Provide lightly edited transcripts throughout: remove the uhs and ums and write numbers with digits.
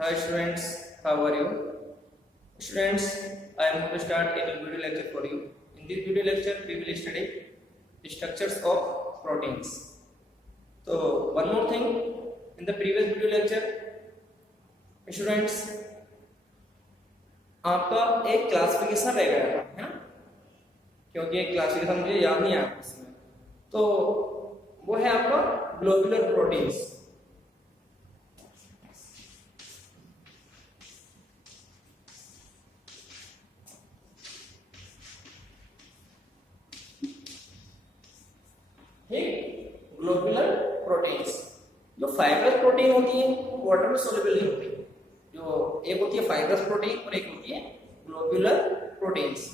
Hi students, how are you? Students, I am going to start a new video lecture for you. In this video lecture, we will study structures of proteins. So, one more thing, in the previous video lecture, students, आपका एक classification रह गया था, है ना? क्योंकि एक classification मुझे याद नहीं आया इसमें, तो वो है आपका ग्लोबुलर प्रोटीन्स. ग्लोबुलर प्रोटीन्स जो फाइब्रस प्रोटीन होती है वो वाटर में सोल्यूबल नहीं होती. जो एक होती है फाइब्रस प्रोटीन और एक होती है ग्लोबुलर प्रोटीन्स.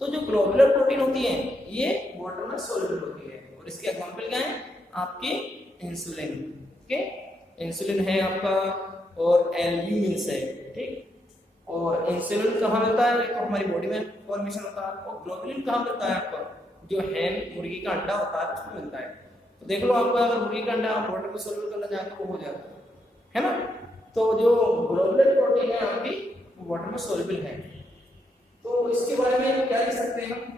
तो जो ग्लोबुलर प्रोटीन होती है ये वाटर में सोल्यूबल होती है और इसके एग्जांपल क्या है आपके इंसुलिन. ओके, इंसुलिन है आपका और एल्ब्यूमिन है. ठीक, और इंसुलिन कहाँ मिलता है? तो हमारी बॉडी में फॉर्मेशन होता है. और ग्लोबुलिन कहाँ मिलता है? आपका जो हैन मुर्गी का अंडा होता है उसमें मिलता है. तो देख लो, आपका अगर मुर्गी का अंडा आप वाटर में सोल्यूबल करना चाहते हो वो हो जाता है ना. तो जो ग्लोबुलर प्रोटीन है आपकी वो वाटर में सोल्यूबल है. तो इसके बारे में क्या लिख सकते हैं हम?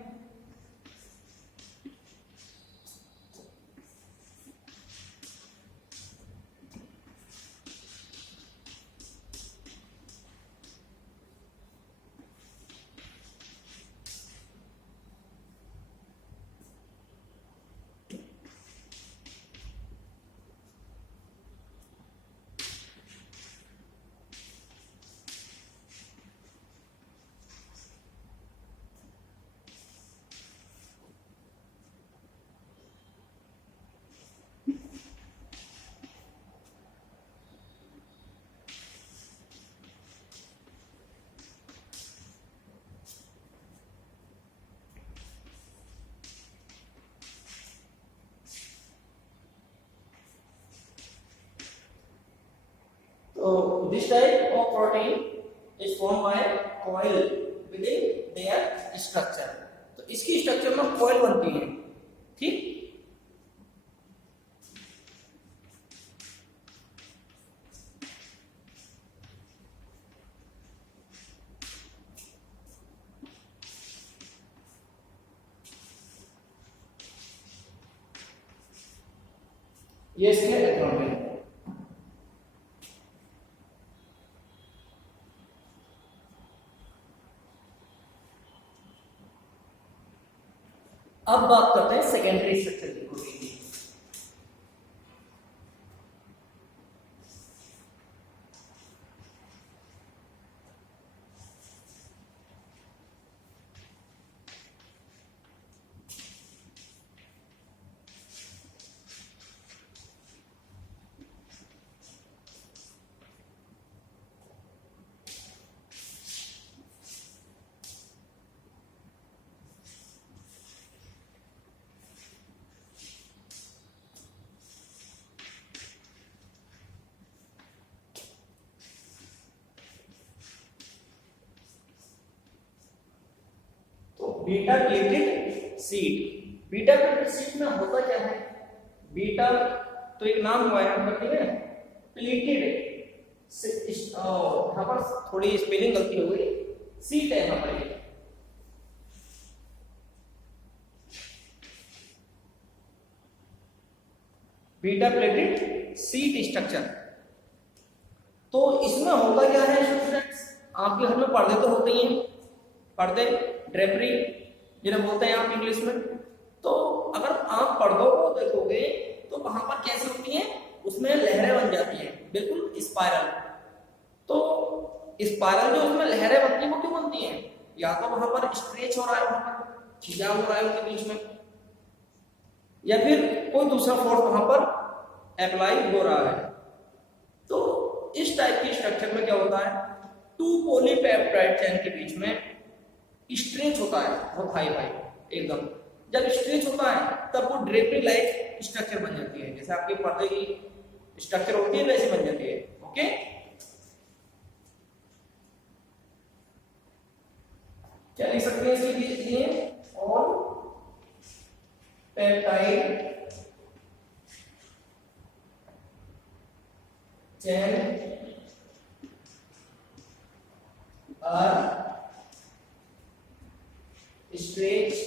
So this type of protein is formed by coil within their structure. तो इसकी स्ट्रक्चर में coil बनती है. ठीक, ये इसके एग्जांपल है. अब बात करते हैं सेकेंडरी स्ट्रक्चर की प्रोटीन की. Beta pleated seat. Beta pleated seat में होता क्या है? बीटा तो एक नाम हुआ है, हम करते हैं प्लेटेड. यहाँ पर थोड़ी स्पेलिंग गलती हो गई. सीट है यहाँ पर. Beta pleated seat structure. तो इसमें होता क्या है स्टूडेंट्स? आपके घर में पर्दे तो होते ही हैं, पर्दे, ड्रेपरी जिन्हें बोलते हैं आप इंग्लिश में. तो अगर आप पर्दों को देखोगे तो वहां पर कैसे होती हैं? उसमें लहरें बन जाती हैं, बिल्कुल स्पाइरल. तो स्पाइरल जो उसमें लहरें बनती हैं वो क्यों बनती हैं? या तो वहां पर स्ट्रेच हो रहा है, वहां पर खिंचाव हो रहा है उनके बीच में, या फिर कोई दूसरा फोर्स वहां पर अप्लाई हो रहा है. तो इस टाइप की स्ट्रक्चर में क्या होता है? टू पॉलीपेप्टाइड चेन के बीच में स्ट्रेच होता है बहुत हाई हाई एकदम. जब स्ट्रेच होता है तब वो ड्रेपरी लाइक स्ट्रक्चर बन जाती है. जैसे आपके पर्दे की स्ट्रक्चर होती है वैसे बन जाती है. ओके, क्या लिख सकते हैं इसके लिए? All peptide chain are stretched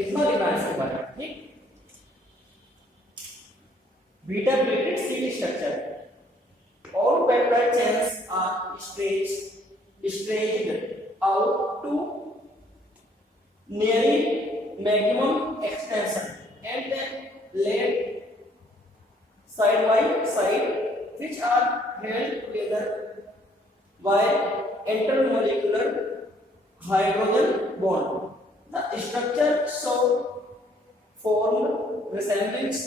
इतना लिखना है इसके बारे में, ठीक। Beta pleated seat structure all peptide chains are stretched out to nearly maximum extension and then laid side by side, which are held together by intermolecular hydrogen bond. The structure so formed resembles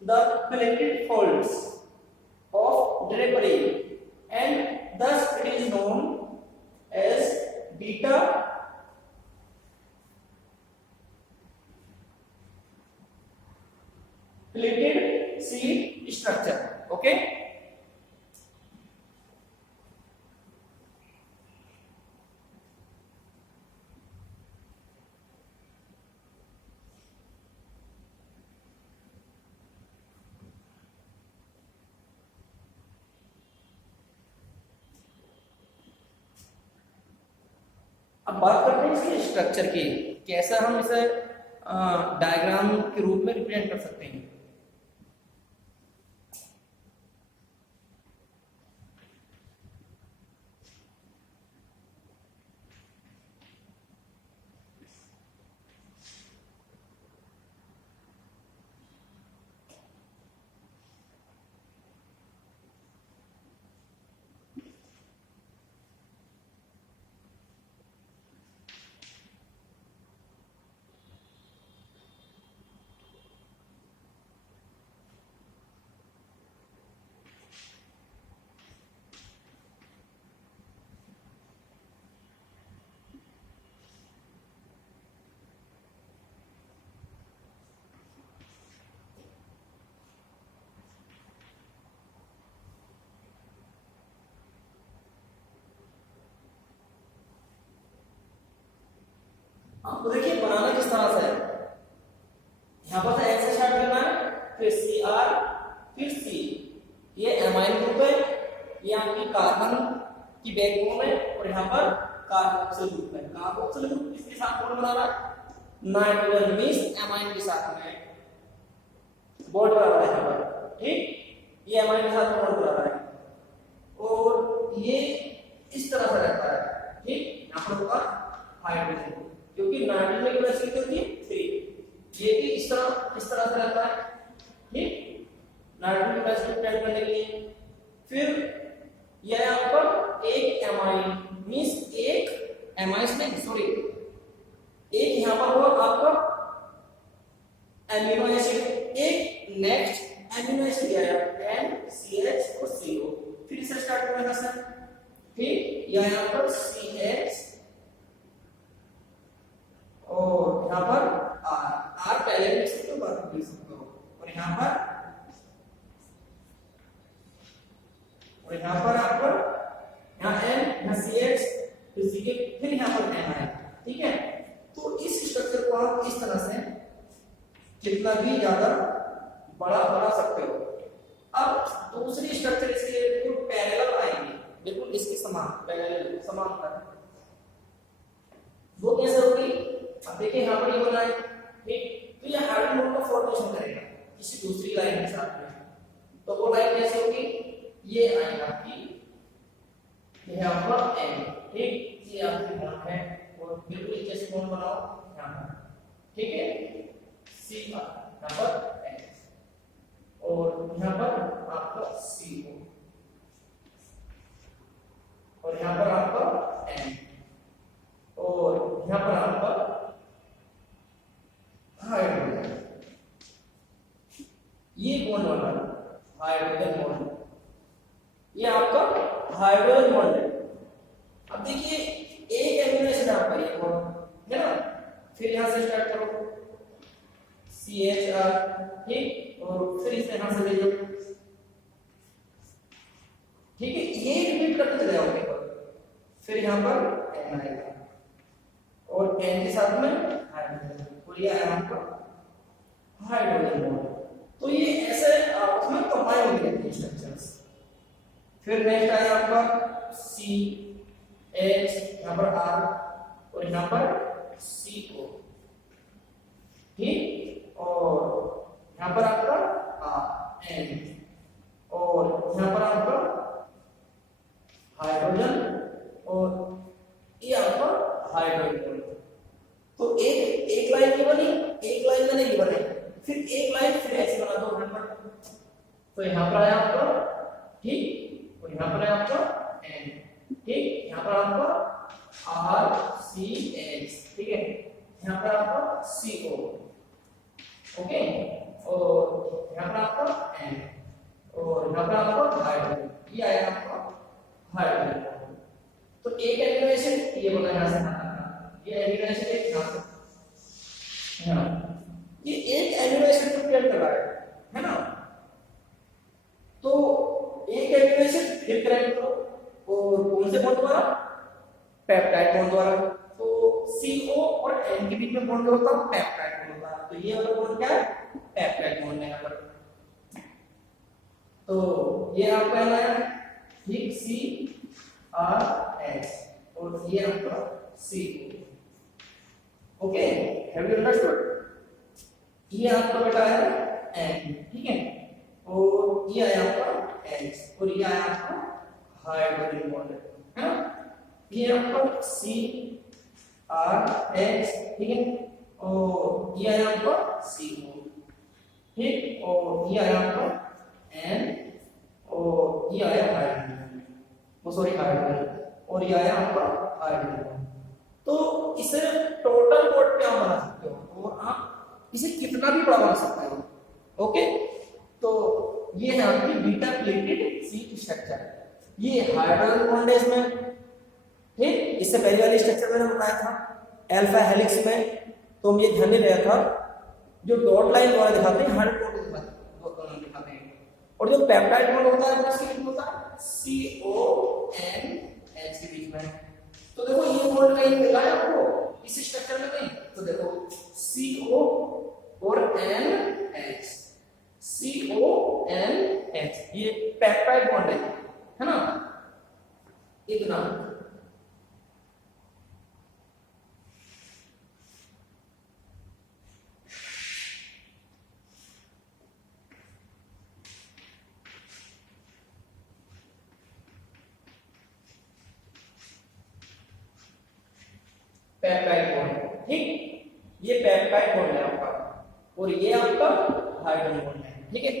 the plated folds of drapery, and thus it is known as beta plated sheet structure. Okay. अब बात करते हैं इसके structure की, कैसा हम इसे diagram के रूप में रिप्रेजेंट कर सकते हैं। आपको देखिए बनाना किस तरह से है, यहाँ पर एच से स्टार्ट करना है, फिर सी आर, फिर सी, ये एमाइन ग्रुप है, ये आपकी कार्बन की बैकबोन है, और यहाँ पर कार्बोक्सिल ग्रुप है। कार्बोक्सिल ग्रुप किसके साथ बॉन्ड बना रहा है? नाइट्रोजन मींस एमाइन के साथ में बॉन्ड बना रहा है यहाँ पर, ठीक, ये एमाइन के साथ बॉन्ड बना रहा है, और ये इस तरह से रहता है, ठीक, यहाँ पर होगा हाइड्रोजन, क्योंकि नाइट्रोजन की वैल्यू कितनी होती है 3, ये भी इस तरह से रहता है, ठीक, नाइट्रोजन की वैल्यू टाइप करने के लिए। फिर यह यहाँ पर एक एमाइन मींस एक एमाइन्स नहीं, सॉरी, एक यहाँ पर होगा आपका एमिनो एसिड, एक नेक्स्ट एमिनो एसिड आया NCH और CO, फिर से स्टार्ट करेगा सर, फिर यहाँ पर CH और यहाँ पर R पहले लिख सकते हो, बाद में लिख सकते हो, और यहाँ पर आपको यहाँ N, यहाँ CH, फिर CH, फिर यहाँ पर N आया, ठीक है। तो इस स्ट्रक्चर को आप इस तरह से कितना भी ज्यादा बड़ा बना सकते हो। अब दूसरी स्ट्रक्चर इसके बिल्कुल पैरेलल आएगी, बिल्कुल इसके समान, पैरेलल समांतर, वो कैसे होगी? अब देखिए यहाँ पर ये बना है, ठीक, तो ये हाइड्रोजन बॉन्ड का फॉर्मेशन करेगा किसी दूसरी लाइन के साथ में, तो वो लाइन कैसे होगी? ये आएगा आपकी यहाँ पर N, ठीक, ये आपकी बॉन्ड है, और बिल्कुल जैसे बॉन्ड बनाओ यहाँ पर, ठीक है, C यहाँ पर N, और यहाँ पर आपका CO, और यहाँ पर आपका N, और यहाँ पर आपका हाइड्रोजन, ये बॉन्ड बना हाइड्रोजन बॉन्ड, ये आपका हाइड्रोजन बॉन्ड है। अब देखिए एक एमिनो एसिड आपका ये बॉन्ड है ना, फिर यहां से स्टार्ट करो CHR, ठीक, और फिर इसे यहां से ले लो, ठीक है, ये रिपीट करते चले जाओगे, फिर यहां पर N आएगा और N के साथ में हाइड्रोजन, और ये आया आपका हाइड्रोजन बॉन्ड। तो ये ऐसे आपस में कंबाइन हो गए हैं स्ट्रक्चर्स। फिर नेक्स्ट आया आपका C H, यहाँ पर R, और यहाँ पर CO, ठीक, और यहाँ पर आपका N, और यहाँ पर आपका हाइड्रोजन, और ये आपका हाइड्रोजन। तो एक लाइन की बनी, एक लाइन में नहीं बने, फिर एक लाइन फिर ऐसे बना दो नंबर, तो यहाँ पर आया आपका, ठीक, और यहाँ पर आया आपका N, ठीक, यहाँ पर आपका RCH, ठीक है, यहाँ पर आपका CO, ओके, और यहाँ पर आपका N, और यहाँ पर आपका हाइड्रोजन, ये आया आपका हाइड्रोजन। तो एक एमिनो एसिड ये बना यहाँ से, ये एमिनो एसिड एक यहाँ से, यहाँ ये एक एमिनो एसिड को क्रिएट कर रहा है ना, तो एक एमिनो एसिड फिर क्रिएट करो, और कौन से बॉन्ड द्वारा? पेप्टाइड बॉन्ड द्वारा। तो CO और N के बीच में बॉन्ड होता है पेप्टाइड बॉन्ड द्वारा, तो ये वाला बॉन्ड क्या है? पेप्टाइड बॉन्ड है यहाँ पर। तो ये आपका है ठीक CRH, और ये आपका CO, okay, have you understood? ये आपका बेटा है N, ठीक है, और ये आया आपका H, और ये आया आपका हाइड्रोजन बॉन्ड है ना, ये आपका CRH, ठीक है, और ये आया आपका CO, ठीक, और ये आया आपका N, और ये आया हाइड्रोजन, वो सॉरी हाइड्रोजन, और ये आया आपका हाइड्रोजन। तो इसे टोटल बॉन्ड पे आप बना सकते हो, और आप इसे कितना भी बड़ा बना सकते हो, ओके। तो ये है आपकी बीटा प्लेटेड सी स्ट्रक्चर, ये हाइड्रोजन बॉन्ड है इसमें, ठीक। इससे पहले वाले स्ट्रक्चर मैंने बताया था अल्फा हेलिक्स में, तो हम ये ध्यान नहीं रखा था, जो डॉट लाइन द्वारा दिखाते हैं हाइड्रोजन बॉन्ड दिखाते हैं, और जो पेप्टाइड बॉन्ड होता है वो किसके बीच में होता है? CONH के बीच में। तो देखो ये बॉन्ड कहीं मिला है आपको इस स्ट्रक्चर में? नहीं, CONH, CONH, ये पेप्टाइड बॉन्ड है ना, इतना। पेप्टाइड बॉन्ड, ठीक, ये पेप्टाइड बॉन्ड है आपका, और ये आपका हाइड्रोजन बॉन्ड है, ठीक है।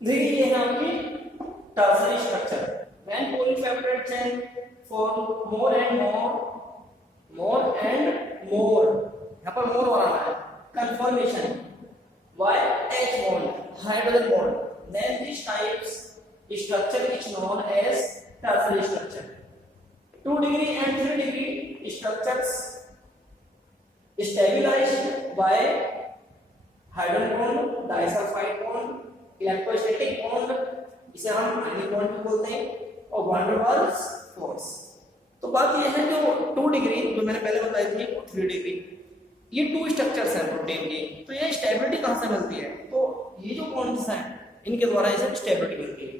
देखिए ये है आपकी tertiary structure. When polypeptide chain form more and more, यहां पर मोर बनाना है, conformation YH bond hydrogen bond, then this types structure is known as tertiary structure. 2 degree and 3 degree structures stabilized by hydrogen bond, disulfide bond, electrostatic bond, इसे हम ionic bond भी बोलते हैं, और van der Waals force. तो बात यह है जो 2 डिग्री जो मैंने पहले बताई थी और 3 डिग्री, ये 2 स्ट्रक्चर्स हैं प्रोटीन के, तो ये स्टेबिलिटी कहां से मिलती है? तो ये जो बॉन्ड्स हैं इनके द्वारा इसे स्टेबिलिटी मिलती है।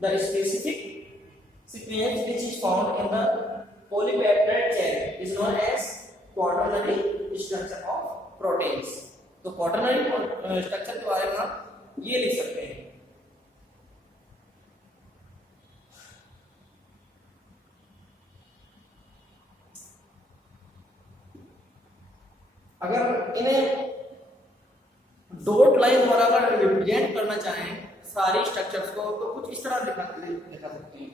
the specific sequence which is found in the polypeptide chain is known as quaternary structure of proteins. तो क्वाटरनरी स्ट्रक्चर के बारे में आप ये लिख सकते हैं। अगर इन्हें डॉट लाइन द्वारा अगर रिप्रेजेंट करना चाहें सारी स्ट्रक्चर्स को तो कुछ इस तरह दिखा सकते हैं।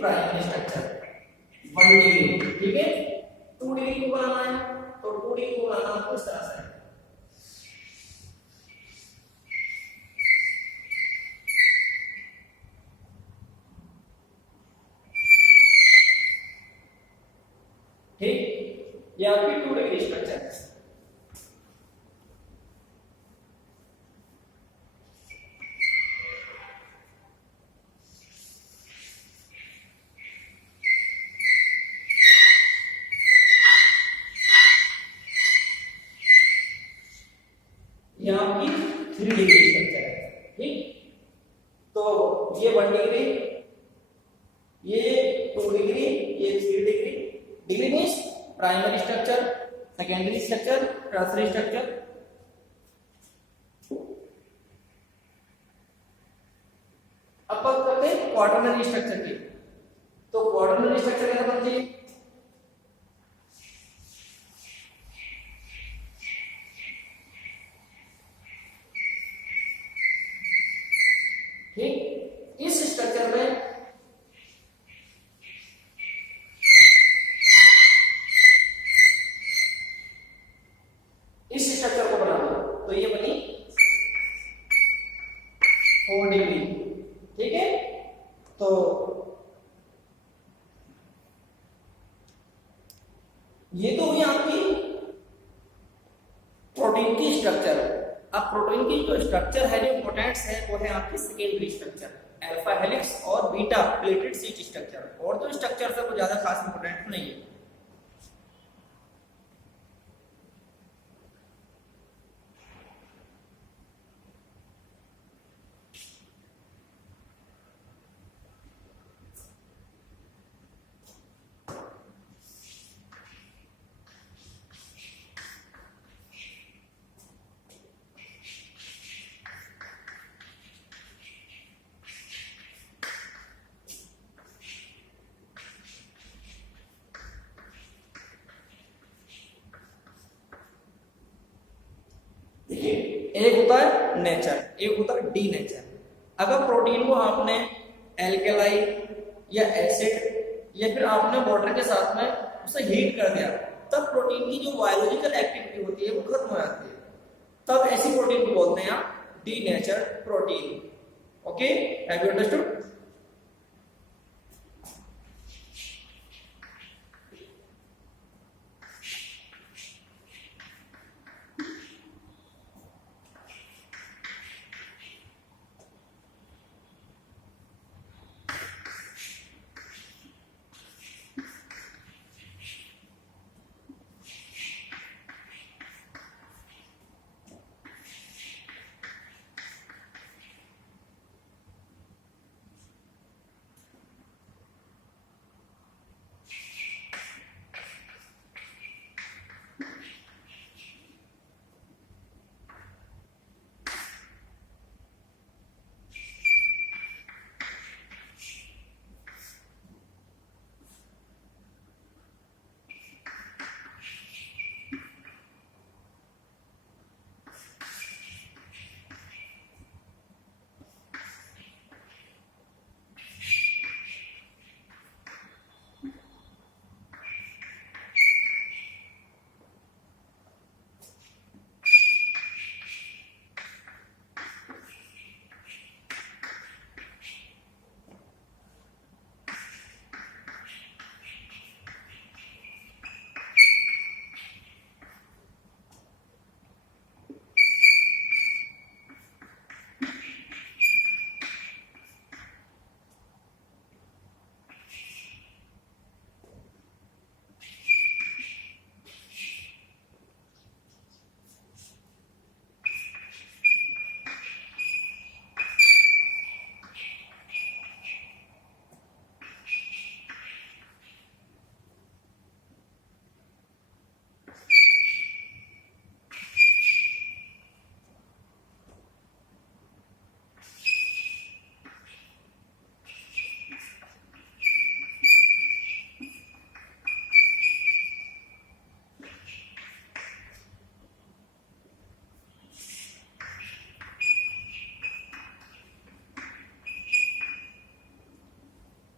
प्राइमरी स्ट्रक्चर 1 डिग्री, ठीक है। 2 डिग्री को बनाना है तो 2 डिग्री को बनाना आपको इस तरह से, ठीक। ये आपकी 2 डिग्री स्ट्रक्चर है। ये आपकी 3 डिग्री स्ट्रक्चर है, ठीक। तो ये 1 डिग्री, ये 2 डिग्री, ये 3 degree. Degree means primary structure, secondary structure, tertiary structure. अब बात करते हैं क्वाटरनरी स्ट्रक्चर की। तो क्वाटरनरी स्ट्रक्चर कैसे बनती है? ठीक, इस स्ट्रक्चर में इस स्ट्रक्चर को बना दो तो ये बनी 4 डिग्री, ठीक है। तो ये तो हुई आपकी प्रोटीन की स्ट्रक्चर। अब प्रोटीन की जो स्ट्रक्चर है, जो इंपॉर्टेंट्स है, वो है आपकी सेकेंडरी स्ट्रक्चर, अल्फा हेलिक्स और बीटा प्लेटेड सीट स्ट्रक्चर। और जो स्ट्रक्चर है वो ज्यादा खास इंपॉर्टेंट नहीं है। देखिए, एक होता है नेचर, एक होता है डी नेचर। अगर प्रोटीन को आपने एल्केलाई या एसिड या फिर आपने वाटर के साथ में उसे हीट कर दिया, तब प्रोटीन की जो बायोलॉजिकल एक्टिविटी होती है वो खत्म हो जाती है। तब ऐसी प्रोटीन को बोलते हैं आप D nature protein. Okay, have you understood?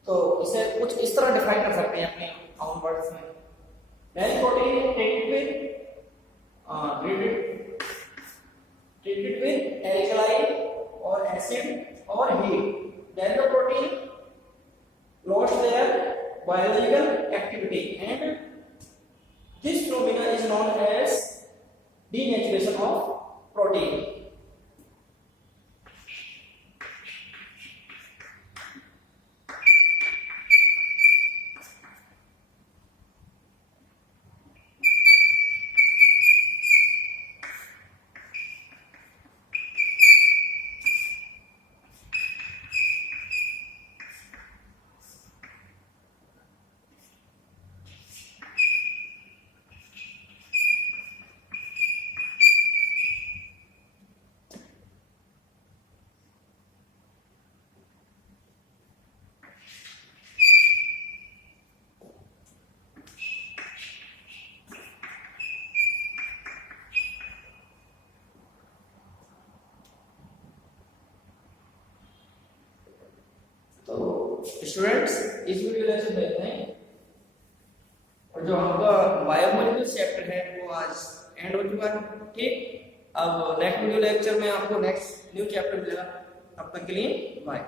तो इसे कुछ इस तरह डिफाइन कर सकते हैं अपने ओन वर्ड्स में। Then protein treated with alkali or acid or heat. Then the protein lost their biological activity, and this phenomena is known as denaturation of protein. Students इस वीडियो लेक्चर में इतना ही, और जो आपका बायोमोलिक्यूल्स चैप्टर है वो आज एंड हो चुका है। ठीक, अब नेक्स्ट वीडियो लेक्चर में आपको नेक्स्ट न्यू चैप्टर मिलेगा। तब तक के लिए बाय।